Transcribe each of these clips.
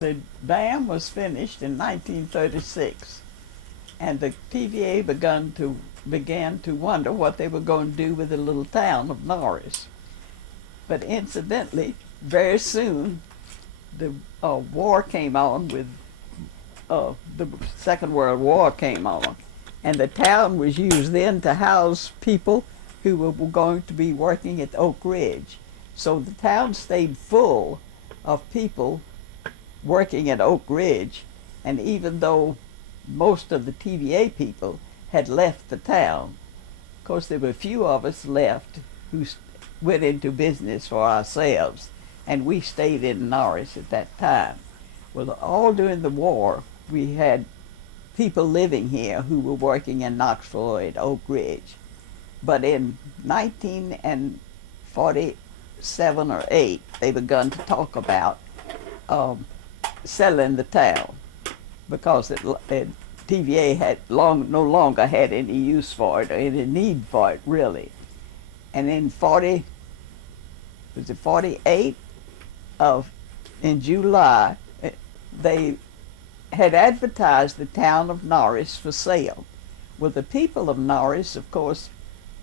The dam was finished in 1936, and the TVA began to wonder what they were going to do with the little town of Norris. But incidentally, very soon, the war came on with the Second World War came on, and the town was used then to house people who were going to be working at Oak Ridge. So the town stayed full of people working at Oak Ridge, and even though most of the TVA people had left the town, of course there were a few of us left who went into business for ourselves, and we stayed in Norris at that time. Well, all during the war, we had people living here who were working in Knoxville at Oak Ridge. But in 1947 or 8, they begun to talk about selling the town because TVA had no longer had any use for it or any need for it, really. And in 48 in July, they had advertised the town of Norris for sale. Well, the people of Norris, of course,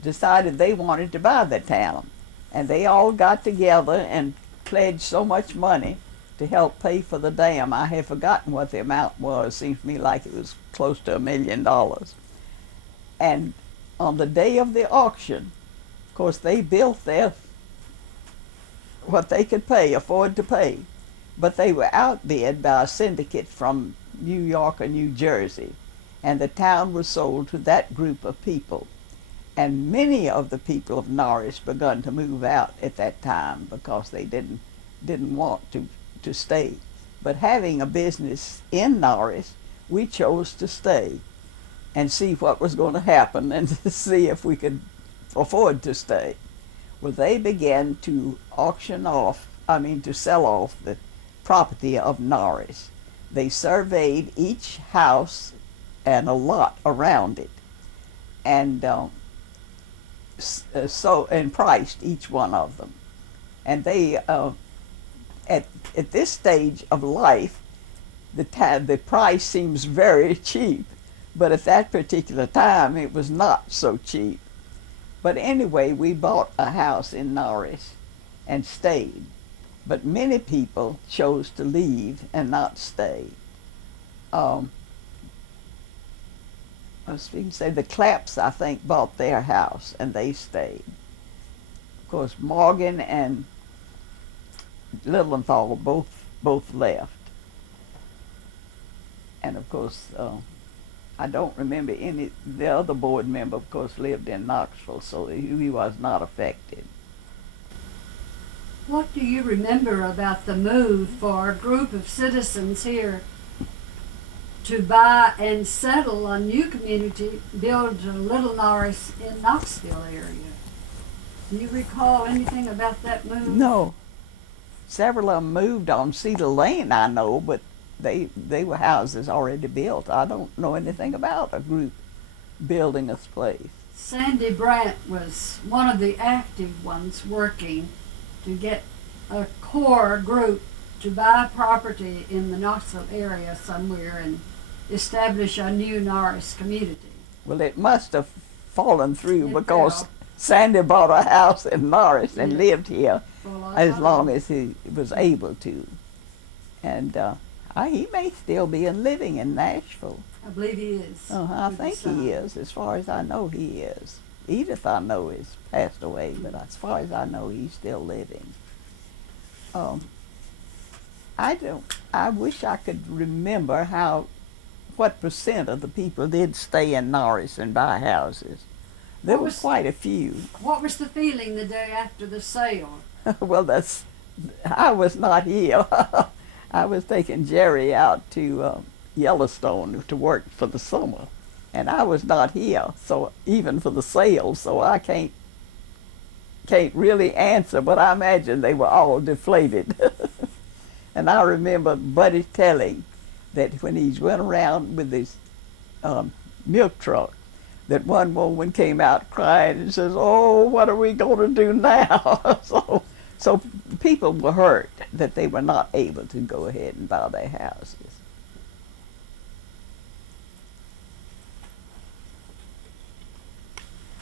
decided they wanted to buy the town, and they all got together and pledged so much money to help pay for the dam. I have forgotten what the amount was. Seems to me like it was close to $1 million. And on the day of the auction, of course, they built what they could afford to pay, but they were outbid by a syndicate from New York or New Jersey, and the town was sold to that group of people. And many of the people of Norris begun to move out at that time because they didn't want to stay. But having a business in Norris, we chose to stay and see what was going to happen and to see if we could afford to stay. Well, they began to to sell off the property of Norris. They surveyed each house and a lot around it, and priced each one of them. And they at this stage of life, the price seems very cheap, but at that particular time it was not so cheap. But anyway, we bought a house in Norris and stayed. But many people chose to leave and not stay. I was speaking to say the Claps, I think, bought their house and they stayed. Of course, Morgan and Lilienthal both left. And of course, I don't remember the other board member, of course, lived in Knoxville, so he was not affected. What do you remember about the move for a group of citizens here to buy and settle a new community, build a Little Norris in Knoxville area? Do you recall anything about that move? No. Several of them moved on Cedar Lane, I know, but they were houses already built. I don't know anything about a group building a place. Sandy Brandt was one of the active ones working to get a core group to buy property in the Knoxville area somewhere and establish a new Norris community. Well, it must have fallen through because Sandy bought a house in Norris and lived here as long as he was able to. And he may still be living in Nashville. I believe he is. I think he is. As far as I know, he is. Edith, I know, is passed away, but as far as I know, he's still living. I wish I could remember what percent of the people did stay in Norris and buy houses. There was quite a few. What was the feeling the day after the sale? Well, I was not here. I was taking Jerry out to Yellowstone to work for the summer, and I was not here, so even for the sale, so I can't really answer, but I imagine they were all deflated. And I remember Buddy telling that when he went around with his milk truck, that one woman came out crying and says, "Oh, what are we going to do now?" So So people were hurt that they were not able to go ahead and buy their houses.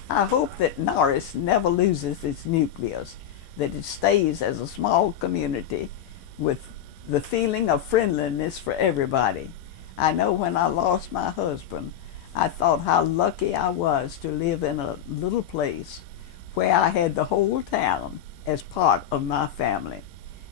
I hope that Norris never loses its nucleus, that it stays as a small community with the feeling of friendliness for everybody. I know when I lost my husband, I thought how lucky I was to live in a little place where I had the whole town as part of my family.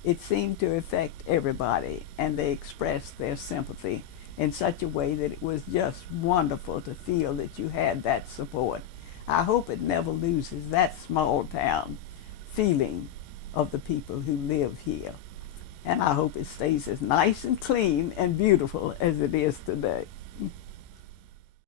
It seemed to affect everybody, and they expressed their sympathy in such a way that it was just wonderful to feel that you had that support. I hope it never loses that small town feeling of the people who live here. And I hope it stays as nice and clean and beautiful as it is today.